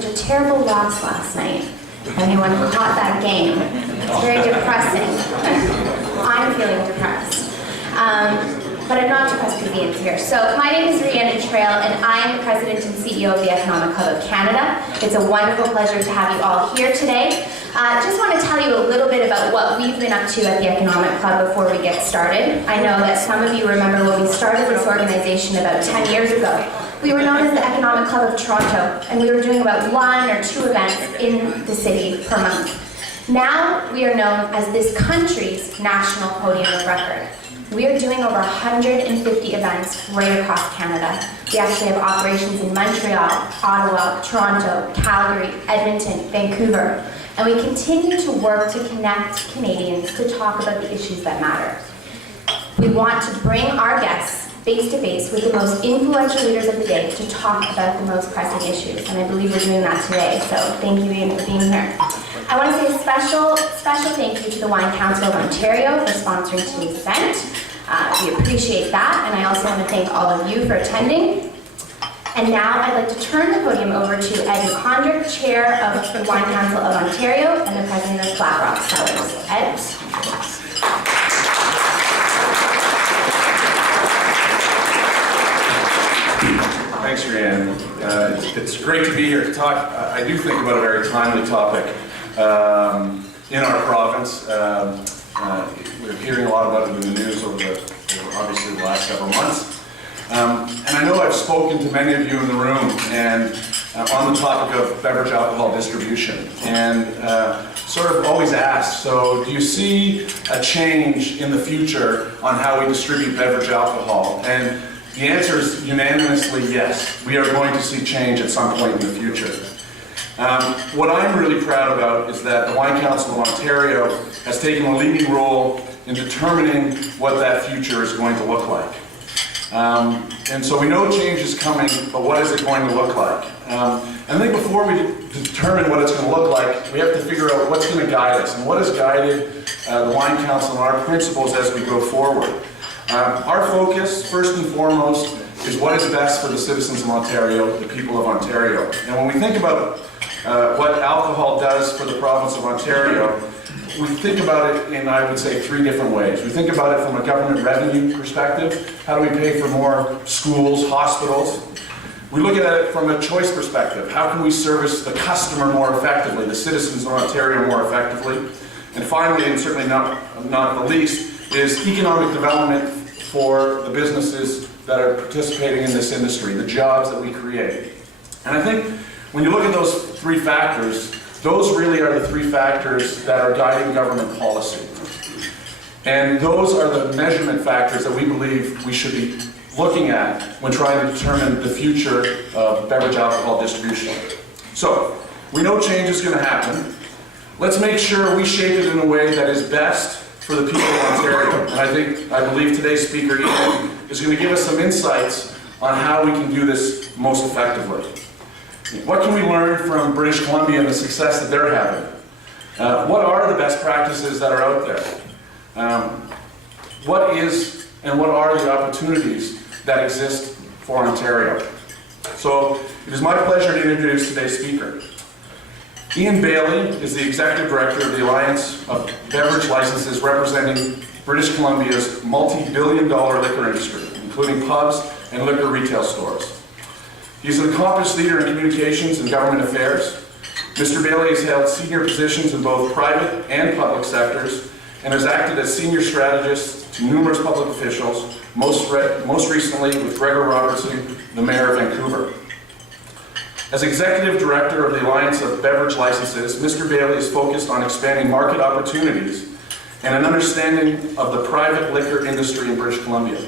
such a terrible loss last night. Anyone caught that game? It's very depressing. I'm feeling depressed. But I'm not depressed because Ian's here. So my name is Rhiannon Trail, and I am the President and CEO of the Economic Club of Canada. It's a wonderful pleasure to have you all here today. Just want to tell you a little bit about what we've been up to at the Economic Club before we get started. I know that some of you remember when we started this organization about 10 years ago. We were known as the Economic Club of Toronto, and we were doing about 1 or 2 events in the city per month. Now we are known as this country's national podium of record. We are doing over 150 events right across Canada. We actually have operations in Montreal, Ottawa, Toronto, Calgary, Edmonton, Vancouver, and we continue to work to connect Canadians to talk about the issues that matter. We want to bring our guests face-to-face with the most influential leaders of the day to talk about the most pressing issues, and I believe we're doing that today, so thank you Ian for being here. I want to say a special thank you to the Wine Council of Ontario for sponsoring today's event. We appreciate that, and I also want to thank all of you for attending. And now I'd like to turn the podium over to Ed McCondrick, Chair of the Wine Council of Ontario and the President of Blackrock Cellars. Ed? Thanks, Rhiannon. It's great to be here to talk. I do think about a very timely topic in our province. We're hearing a lot about it in the news over obviously the last several months. And I know I've spoken to many of you in the room and on the topic of beverage alcohol distribution, and sort of always asked, so do you see a change in the future on how we distribute beverage alcohol? And the answer is unanimously yes. We are going to see change at some point in the future. What I'm really proud about is that the Wine Council of Ontario has taken a leading role in determining what that future is going to look like. And so we know change is coming, but what is it going to look like? I think before we determine what it's going to look like, we have to figure out what's going to guide us and what has guided the Wine Council and our principles as we go forward. Our focus, first and foremost, is what is best for the citizens of Ontario, the people of Ontario. And when we think about what alcohol does for the province of Ontario, we think about it in, I would say, 3 different ways. We think about it from a government revenue perspective. How do we pay for more schools, hospitals? We look at it from a choice perspective. How can we service the customer more effectively, the citizens of Ontario more effectively? And finally, and certainly not the least, is economic development for the businesses that are participating in this industry, the jobs that we create. And I think when you look at those 3 factors, those really are the 3 factors that are guiding government policy. And those are the measurement factors that we believe we should be looking at when trying to determine the future of beverage alcohol distribution. So, we know change is going to happen. Let's make sure we shape it in a way that is best for the people of Ontario. And I believe today's speaker, Ian, is going to give us some insights on how we can do this most effectively. What can we learn from British Columbia and the success that they're having? What are the best practices that are out there? What is and what are the opportunities that exist for Ontario? So it is my pleasure to introduce today's speaker. Ian Baillie is the Executive Director of the Alliance of Beverage Licenses representing British Columbia's multi-billion-dollar liquor industry, including pubs and liquor retail stores. He's an accomplished leader in communications and government affairs. Mr. Baillie has held senior positions in both private and public sectors and has acted as senior strategist to numerous public officials, most recently with Gregor Robertson, the Mayor of Vancouver. As Executive Director of the Alliance of Beverage Licenses, Mr. Baillie is focused on expanding market opportunities and an understanding of the private liquor industry in British Columbia.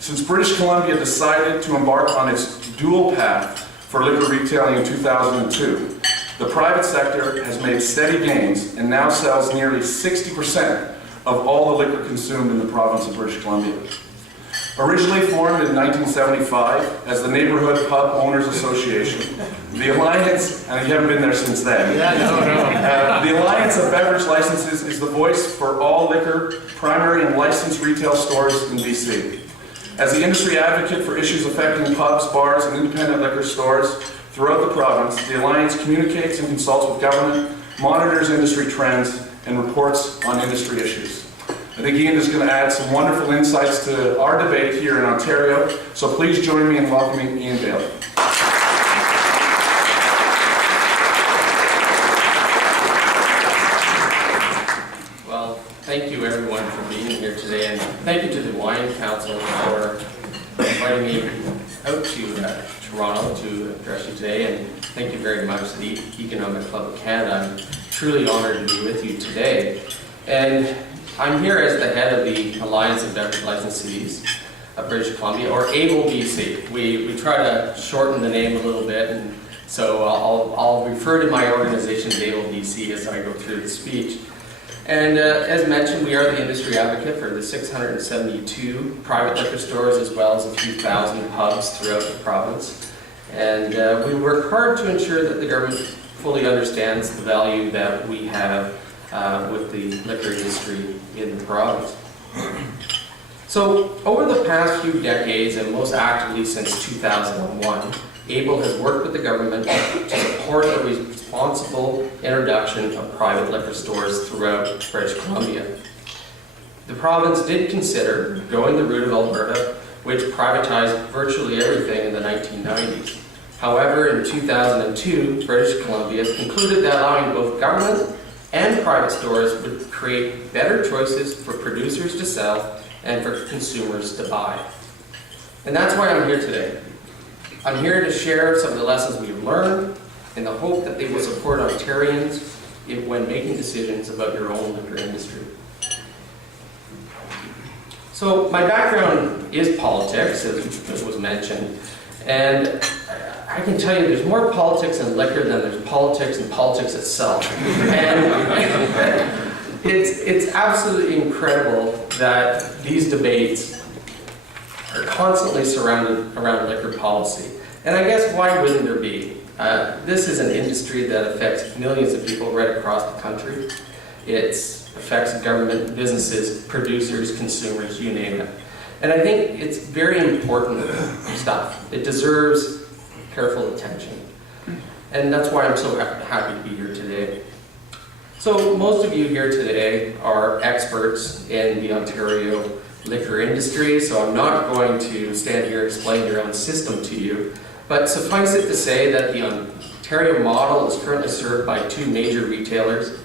Since British Columbia decided to embark on its dual path for liquor retailing in 2002, the private sector has made steady gains and now sells nearly 60% of all the liquor consumed in the province of British Columbia. Originally formed in 1975 as the Neighborhood Pub Owners Association, the Alliance, and you haven't been there since then. The Alliance of Beverage Licenses is the voice for all liquor, primary and licensed retail stores in BC. As the industry advocate for issues affecting pubs, bars, and independent liquor stores Throughout the province, the Alliance communicates and consults with government, monitors industry trends, and reports on industry issues. I think Ian is going to add some wonderful insights to our debate here in Ontario, so please join me in welcoming Ian Baillie. Well, thank you everyone for being here today, and thank you to the Wine Council for inviting me out to Toronto to address you today, and thank you very much to the Economic Club of Canada. I'm truly honored to be with you today. And I'm here as the head of the Alliance of Beverage Licensees of British Columbia, or ABLE-BC. We try to shorten the name a little bit, and so I'll refer to my organization as ABLE-BC as I go through the speech. And as mentioned, we are the industry advocate for the 672 private liquor stores, as well as a few thousand pubs throughout the province. And we work hard to ensure that the government fully understands the value that we have with the liquor industry in the province. So over the past few decades, and most actively since 2001, ABLE has worked with the government to support the responsible introduction of private liquor stores throughout British Columbia. The province did consider going the route of Alberta, which privatized virtually everything in the 1990s. However, in 2002, British Columbia concluded that allowing both government and private stores would create better choices for producers to sell and for consumers to buy. And that's why I'm here today. I'm here to share some of the lessons we've learned in the hope that they will support Ontarians when making decisions about your own liquor industry. So my background is politics, as was mentioned, and I can tell you there's more politics in liquor than there's politics in politics itself. And it's absolutely incredible that these debates are constantly surrounded around liquor policy. And I guess why wouldn't there be? This is an industry that affects millions of people right across the country. It affects government, businesses, producers, consumers, you name it. And I think it's very important stuff. It deserves careful attention. And that's why I'm so happy to be here today. So most of you here today are experts in the Ontario liquor industry, so I'm not going to stand here and explain your own system to you. But suffice it to say that the Ontario model is currently served by two major retailers,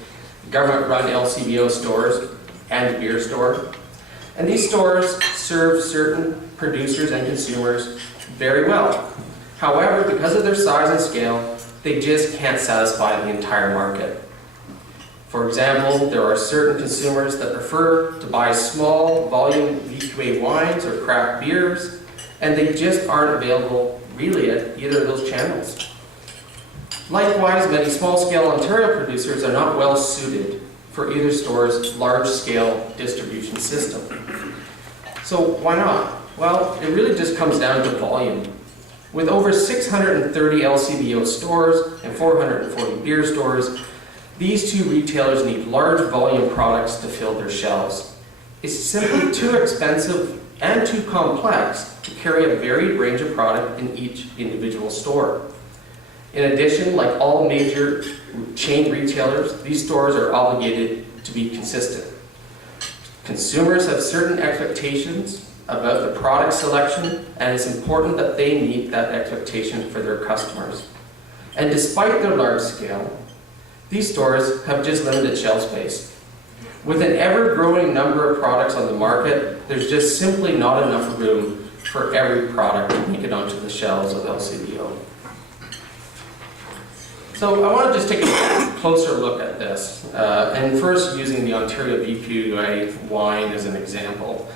government-run LCBO stores and the beer store. And these stores serve certain producers and consumers very well. However, because of their size and scale, they just can't satisfy the entire market. For example, there are certain consumers that prefer to buy small volume VQA wines or craft beers, and they just aren't available really at either of those channels. Likewise, many small-scale Ontario producers are not well suited for either store's large-scale distribution system. So why not? Well, it really just comes down to volume. With over 630 LCBO stores and 440 beer stores, these two retailers need large volume products to fill their shelves. It's simply too expensive and too complex to carry a varied range of product in each individual store. In addition, like all major chain retailers, these stores are obligated to be consistent. Consumers have certain expectations about the product selection, and it's important that they meet that expectation for their customers. And despite their large scale, these stores have just limited shelf space. With an ever-growing number of products on the market, there's just simply not enough room for every product to make it onto the shelves of LCBO. So I want to just take a closer look at this, and first using the Ontario VQA wine as an example.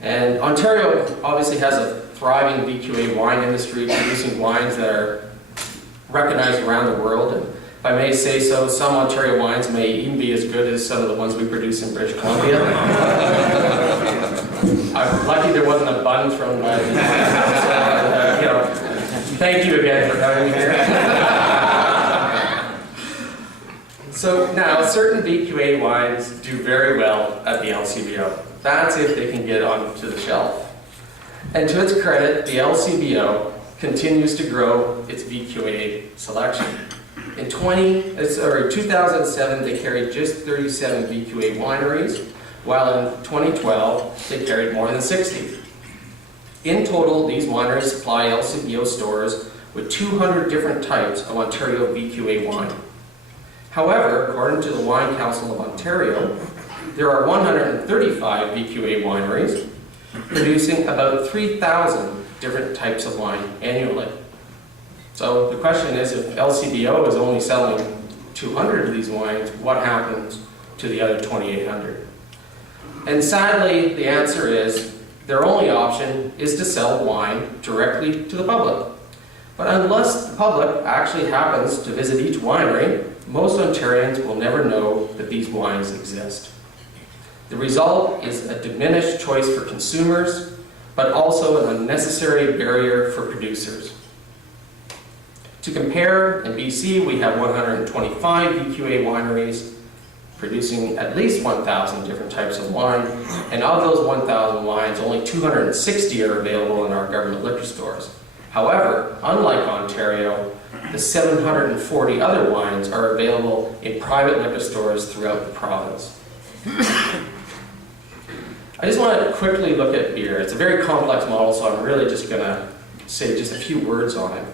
And Ontario obviously has a thriving VQA wine industry, producing wines that are recognized around the world. And if I may say so, some Ontario wines may even be as good as some of the ones we produce in British Columbia. I'm lucky there wasn't a bun thrown by me. Thank you again for coming here. So now, certain VQA wines do very well at the LCBO. That's if they can get onto the shelf. And to its credit, the LCBO continues to grow its VQA selection. In 2007, they carried just 37 VQA wineries, while in 2012, they carried more than 60. In total, these wineries supply LCBO stores with 200 different types of Ontario VQA wine. However, according to the Wine Council of Ontario, there are 135 VQA wineries producing about 3,000 different types of wine annually. So the question is, if LCBO is only selling 200 of these wines, what happens to the other 2,800? And sadly, the answer is their only option is to sell wine directly to the public. But unless the public actually happens to visit each winery, most Ontarians will never know that these wines exist. The result is a diminished choice for consumers, but also an unnecessary barrier for producers. To compare, in BC we have 125 VQA wineries producing at least 1,000 different types of wine, and of those 1,000 wines, only 260 are available in our government liquor stores. However, unlike Ontario, the 740 other wines are available in private liquor stores throughout the province. I just want to quickly look at beer. It's a very complex model, so I'm really just going to say just a few words on it.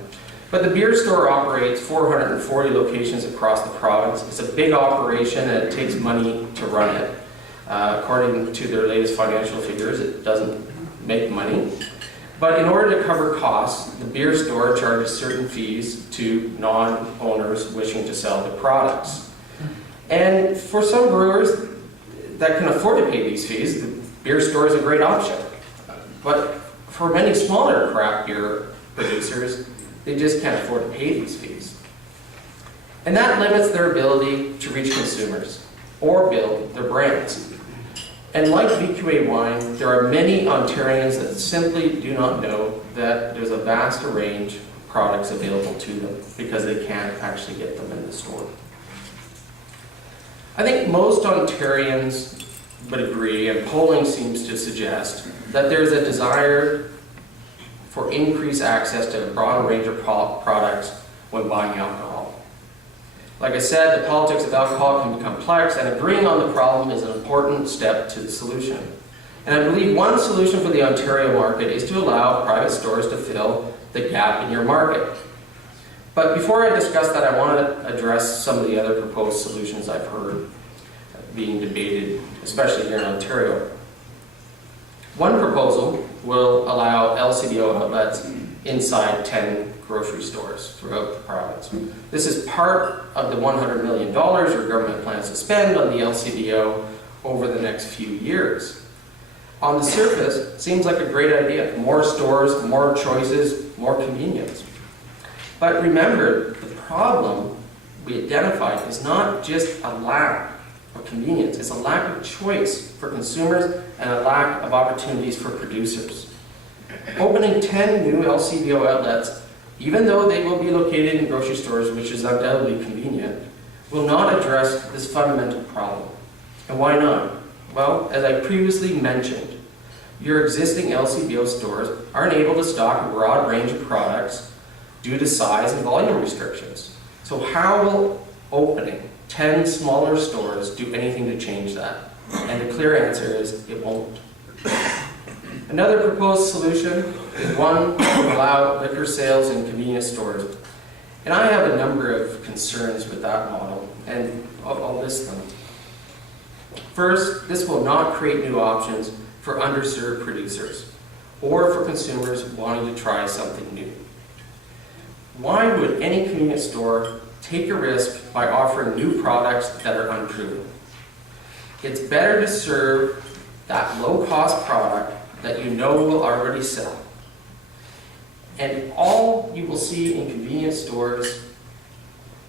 But the beer store operates 440 locations across the province. It's a big operation and it takes money to run it. According to their latest financial figures, it doesn't make money. But in order to cover costs, the beer store charges certain fees to non-owners wishing to sell the products. And for some brewers that can afford to pay these fees, the beer store is a great option. But for many smaller craft beer producers, they just can't afford to pay these fees. And that limits their ability to reach consumers or build their brands. And like VQA wine, there are many Ontarians that simply do not know that there's a vast range of products available to them because they can't actually get them in the store. I think most Ontarians would agree, and polling seems to suggest, that there's a desire for increased access to a broad range of products when buying alcohol. Like I said, the politics of alcohol can be complex, and agreeing on the problem is an important step to the solution. And I believe one solution for the Ontario market is to allow private stores to fill the gap in your market. But before I discuss that, I want to address some of the other proposed solutions I've heard being debated, especially here in Ontario. One proposal will allow LCBO outlets inside 10 grocery stores throughout the province. This is part of the $100 million your government plans to spend on the LCBO over the next few years. On the surface, it seems like a great idea. More stores, more choices, more convenience. But remember, the problem we identified is not just a lack of convenience, it's a lack of choice for consumers and a lack of opportunities for producers. Opening 10 new LCBO outlets, even though they will be located in grocery stores, which is undoubtedly convenient, will not address this fundamental problem. And why not? Well, as I previously mentioned, your existing LCBO stores aren't able to stock a broad range of products due to size and volume restrictions. So how will opening 10 smaller stores do anything to change that? And the clear answer is it won't. Another proposed solution is one that will allow liquor sales in convenience stores. And I have a number of concerns with that model, and I'll list them. First, this will not create new options for underserved producers or for consumers wanting to try something new. Why would any convenience store take a risk by offering new products that are unproven? It's better to serve that low-cost product that you know will already sell. And all you will see in convenience stores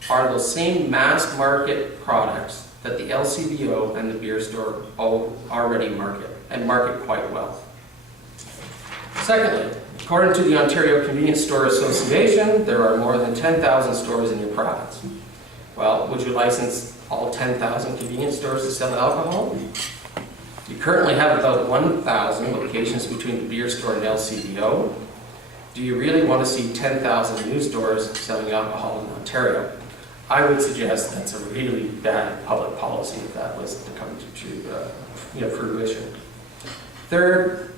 are those same mass market products that the LCBO and the beer store already market, and market quite well. Secondly, according to the Ontario Convenience Store Association, there are more than 10,000 stores in your province. Well, would you license all 10,000 convenience stores to sell alcohol? You currently have about 1,000 locations between the beer store and LCBO. Do you really want to see 10,000 new stores selling alcohol in Ontario? I would suggest that's a really bad public policy if that was to come to fruition. Third,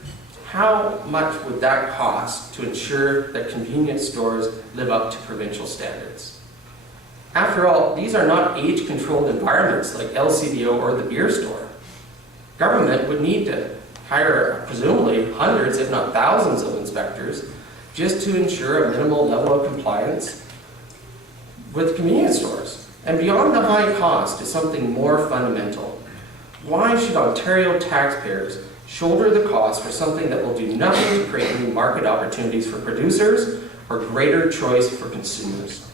how much would that cost to ensure that convenience stores live up to provincial standards? After all, these are not age-controlled environments like LCBO or the beer store. Government would need to hire presumably hundreds, if not thousands, of inspectors just to ensure a minimal level of compliance with convenience stores. And beyond the high cost is something more fundamental. Why should Ontario taxpayers shoulder the cost for something that will do nothing to create new market opportunities for producers or greater choice for consumers?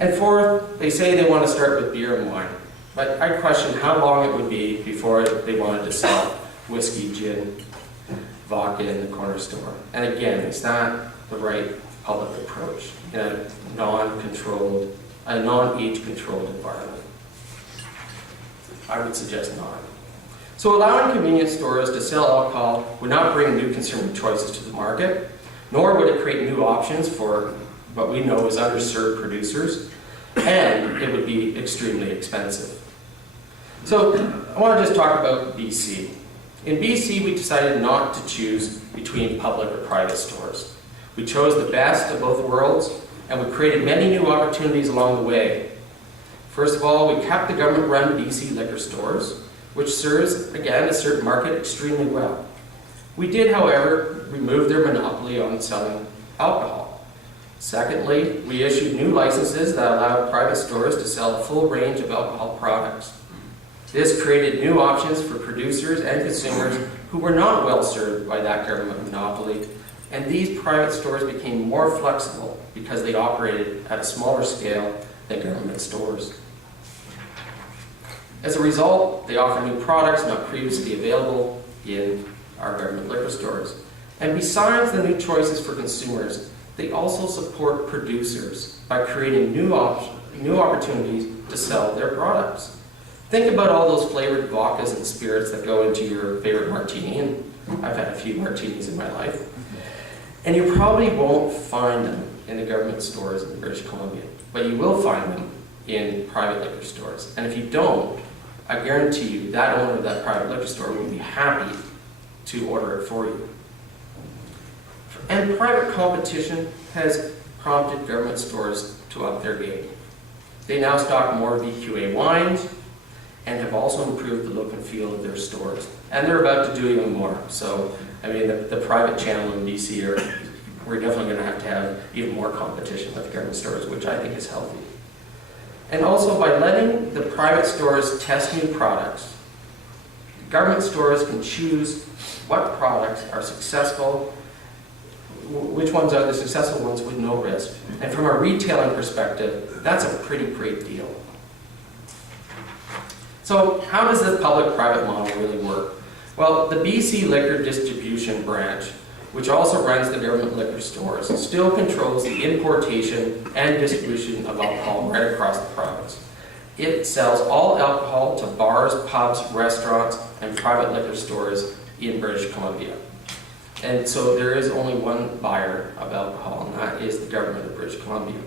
And fourth, they say they want to start with beer and wine. But I question how long it would be before they wanted to sell whiskey, gin, vodka in the corner store. And again, it's not the right public approach in a non-age-controlled environment. I would suggest not. So allowing convenience stores to sell alcohol would not bring new consumer choices to the market, nor would it create new options for what we know as underserved producers, and it would be extremely expensive. So I want to just talk about BC. In BC, we decided not to choose between public or private stores. We chose the best of both worlds, and we created many new opportunities along the way. First of all, we kept the government-run BC liquor stores, which serves, again, a certain market extremely well. We did, however, remove their monopoly on selling alcohol. Secondly, we issued new licenses that allowed private stores to sell a full range of alcohol products. This created new options for producers and consumers who were not well served by that government monopoly, and these private stores became more flexible because they operated at a smaller scale than government stores. As a result, they offer new products not previously available in our government liquor stores. And besides the new choices for consumers, they also support producers by creating new opportunities to sell their products. Think about all those flavored vodkas and spirits that go into your favorite martini, and I've had a few martinis in my life. And you probably won't find them in the government stores in British Columbia, but you will find them in private liquor stores. And if you don't, I guarantee you that owner of that private liquor store will be happy to order it for you. And private competition has prompted government stores to up their game. They now stock more VQA wines and have also improved the look and feel of their stores. And they're about to do even more. So, I mean, the private channel in BC, we're definitely going to have even more competition with the government stores, which I think is healthy. And also, by letting the private stores test new products, government stores can choose what products are successful, which ones are the successful ones with no risk. And from a retailing perspective, that's a pretty great deal. So how does this public-private model really work? Well, the BC Liquor Distribution Branch, which also runs the government liquor stores, still controls the importation and distribution of alcohol right across the province. It sells all alcohol to bars, pubs, restaurants, and private liquor stores in British Columbia. And so there is only one buyer of alcohol, and that is the government of British Columbia.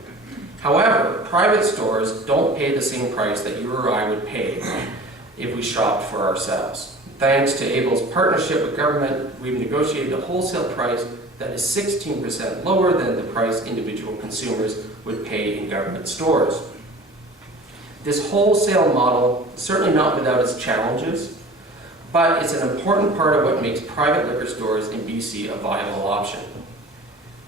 However, private stores don't pay the same price that you or I would pay if we shopped for ourselves. Thanks to ABLE's partnership with government, we've negotiated a wholesale price that is 16% lower than the price individual consumers would pay in government stores. This wholesale model is certainly not without its challenges, but it's an important part of what makes private liquor stores in BC a viable option.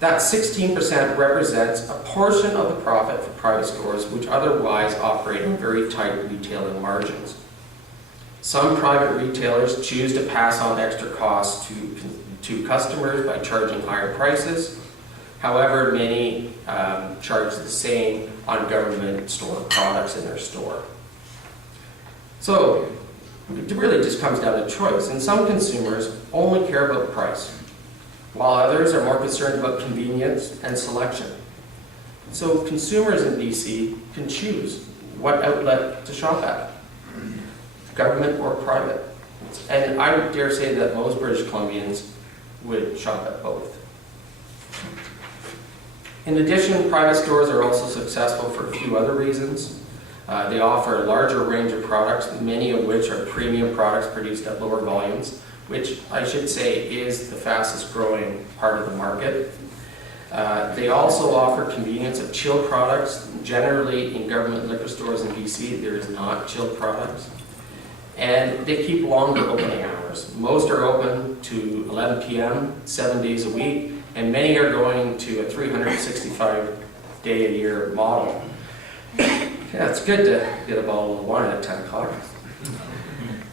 That 16% represents a portion of the profit for private stores which otherwise operate on very tight retailing margins. Some private retailers choose to pass on extra costs to customers by charging higher prices. However, many charge the same on government store products in their store. So it really just comes down to choice, and some consumers only care about price, while others are more concerned about convenience and selection. So consumers in BC can choose what outlet to shop at, government or private. And I would dare say that most British Columbians would shop at both. In addition, private stores are also successful for a few other reasons. They offer a larger range of products, many of which are premium products produced at lower volumes, which I should say is the fastest growing part of the market. They also offer convenience of chilled products. Generally, in government liquor stores in BC, there is not chilled products. And they keep longer opening hours. Most are open to 11 p.m., 7 days a week, and many are going to a 365-day-a-year model. Yeah, it's good to get a bottle of wine at 10 o'clock.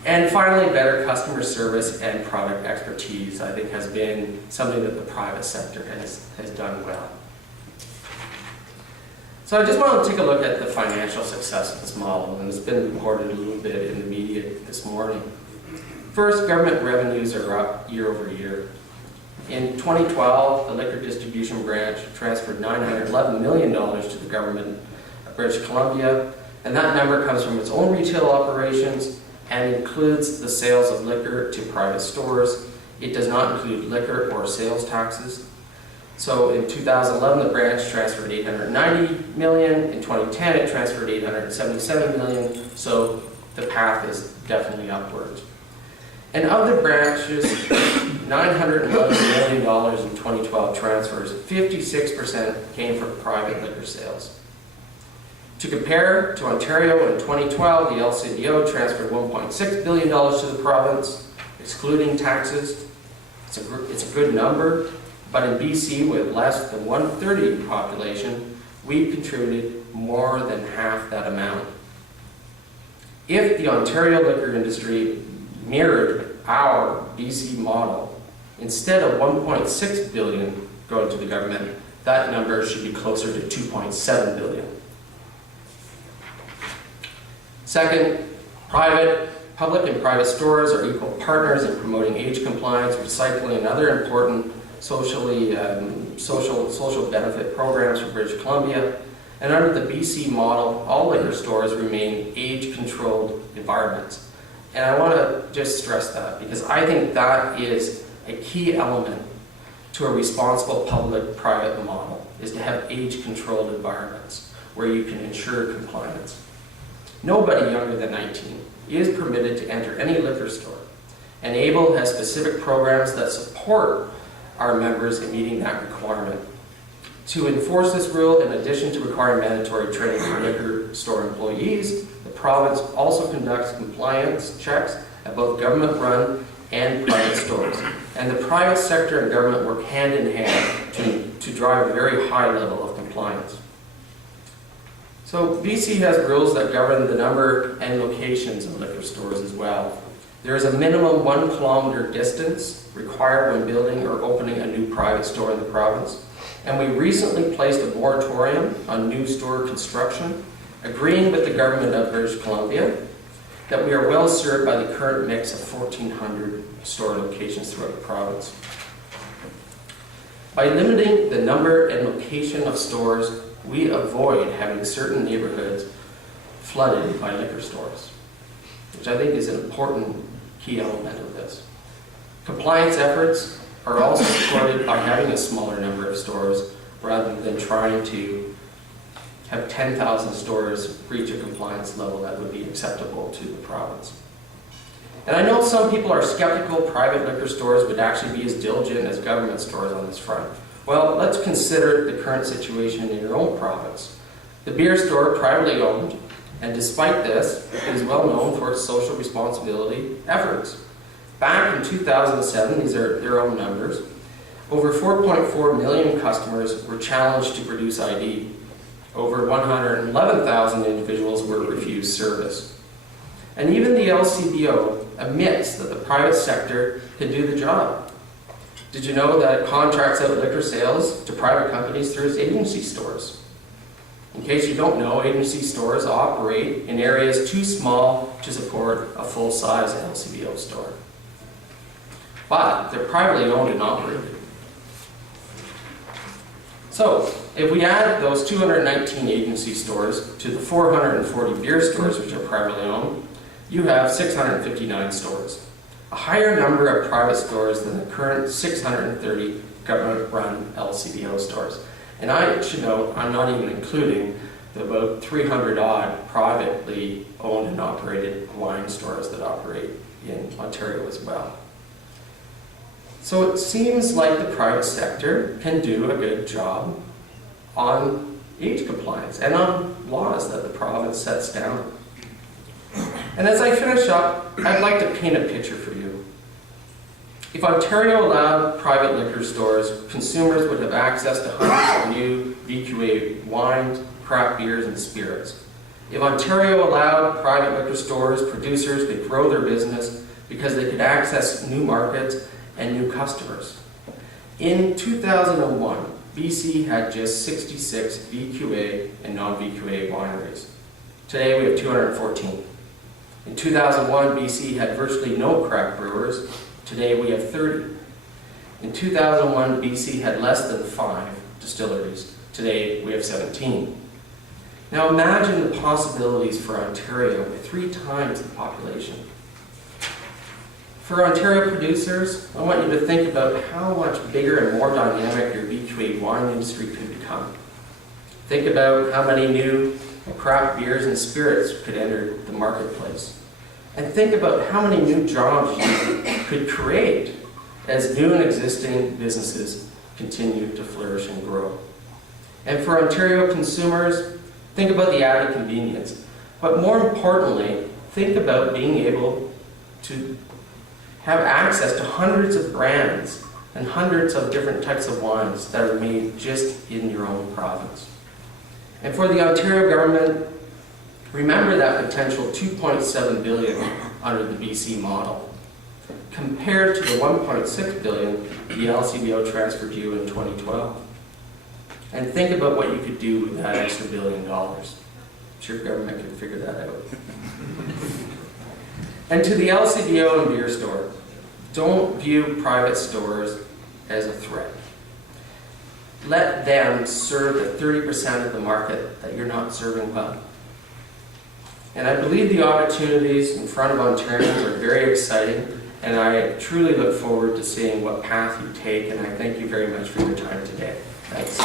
And finally, better customer service and product expertise, I think, has been something that the private sector has done well. So I just want to take a look at the financial success of this model, and it's been reported a little bit in the media this morning. First, government revenues are up year over year. In 2012, the liquor distribution branch transferred $911 million to the government of British Columbia, and that number comes from its own retail operations and includes the sales of liquor to private stores. It does not include liquor or sales taxes. So in 2011, the branch transferred $890 million. In 2010, it transferred $877 million. So the path is definitely upwards. And of the branch's $911 million in 2012 transfers, 56% came from private liquor sales. To compare to Ontario in 2012, the LCBO transferred $1.6 billion to the province, excluding taxes. It's a good number, but in BC, with less than 1/30 population, we contributed more than half that amount. If the Ontario liquor industry mirrored our BC model, instead of $1.6 billion going to the government, that number should be closer to $2.7 billion. Second, public and private stores are equal partners in promoting age compliance, recycling, and other important social benefit programs for British Columbia. And under the BC model, all liquor stores remain age-controlled environments. And I want to just stress that because I think that is a key element to a responsible public-private model, is to have age-controlled environments where you can ensure compliance. Nobody younger than 19 is permitted to enter any liquor store, and ABLE has specific programs that support our members in meeting that requirement. To enforce this rule, in addition to requiring mandatory training for liquor store employees, the province also conducts compliance checks at both government-run and private stores. And the private sector and government work hand in hand to drive a very high level of compliance. So BC has rules that govern the number and locations of liquor stores as well. There is a minimum 1 kilometer distance required when building or opening a new private store in the province. And we recently placed a moratorium on new store construction, agreeing with the government of British Columbia that we are well served by the current mix of 1,400 store locations throughout the province. By limiting the number and location of stores, we avoid having certain neighborhoods flooded by liquor stores, which I think is an important key element of this. Compliance efforts are also supported by having a smaller number of stores rather than trying to have 10,000 stores reach a compliance level that would be acceptable to the province. And I know some people are skeptical private liquor stores would actually be as diligent as government stores on this front. Well, let's consider the current situation in your own province. The beer store, privately owned, and despite this, it is well known for its social responsibility efforts. Back in 2007, these are their own numbers, over 4.4 million customers were challenged to produce ID. Over 111,000 individuals were refused service. And even the LCBO admits that the private sector can do the job. Did you know that it contracts out liquor sales to private companies through its agency stores? In case you don't know, agency stores operate in areas too small to support a full-size LCBO store. But they're privately owned and operated. So, if we add those 219 agency stores to the 440 beer stores which are privately owned, you have 659 stores. A higher number of private stores than the current 630 government-run LCBO stores. And I should note, I'm not even including the about 300 odd privately owned and operated wine stores that operate in Ontario as well. So it seems like the private sector can do a good job on age compliance and on laws that the province sets down. And as I finish up, I'd like to paint a picture for you. If Ontario allowed private liquor stores, consumers would have access to hundreds of new VQA wines, craft beers, and spirits. If Ontario allowed private liquor stores, producers could grow their business because they could access new markets and new customers. In 2001, BC had just 66 VQA and non-VQA wineries. Today we have 214. In 2001, BC had virtually no craft brewers. Today we have 30. In 2001, BC had less than 5 distilleries. Today we have 17. Now imagine the possibilities for Ontario with 3 times the population. For Ontario producers, I want you to think about how much bigger and more dynamic your VQA wine industry could become. Think about how many new craft beers and spirits could enter the marketplace. And think about how many new jobs you could create as new and existing businesses continue to flourish and grow. And for Ontario consumers, think about the added convenience. But more importantly, think about being able to have access to hundreds of brands and hundreds of different types of wines that are made just in your own province. And for the Ontario government, remember that potential $2.7 billion under the BC model, compared to the $1.6 billion the LCBO transferred you in 2012. And think about what you could do with that extra $1 billion. I'm sure government can figure that out. And to the LCBO and beer store, don't view private stores as a threat. Let them serve the 30% of the market that you're not serving well. And I believe the opportunities in front of Ontarians are very exciting, and I truly look forward to seeing what path you take, and I thank you very much for your time today. Thanks.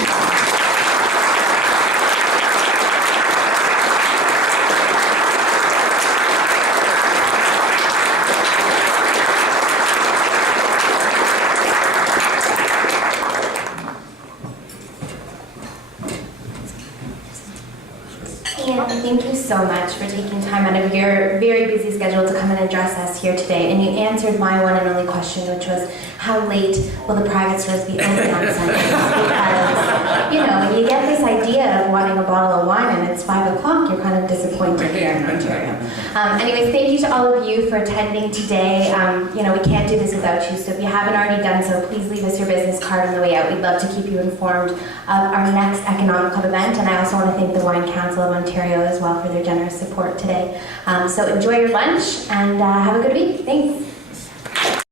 Thank you so much for taking time out of your very busy schedule to come and address us here today. And you answered my one and only question, which was, how late will the private stores be open on Sundays? Because, you know, when you get this idea of wanting a bottle of wine and it's 5 o'clock, you're kind of disappointed here in Ontario. Anyways, thank you to all of you for attending today. You know, we can't do this without you, so if you haven't already done so, please leave us your business card on the way out. We'd love to keep you informed of our next Economic Club event, and I also want to thank the Wine Council of Ontario as well for their generous support today. So enjoy your lunch and have a good week. Thanks.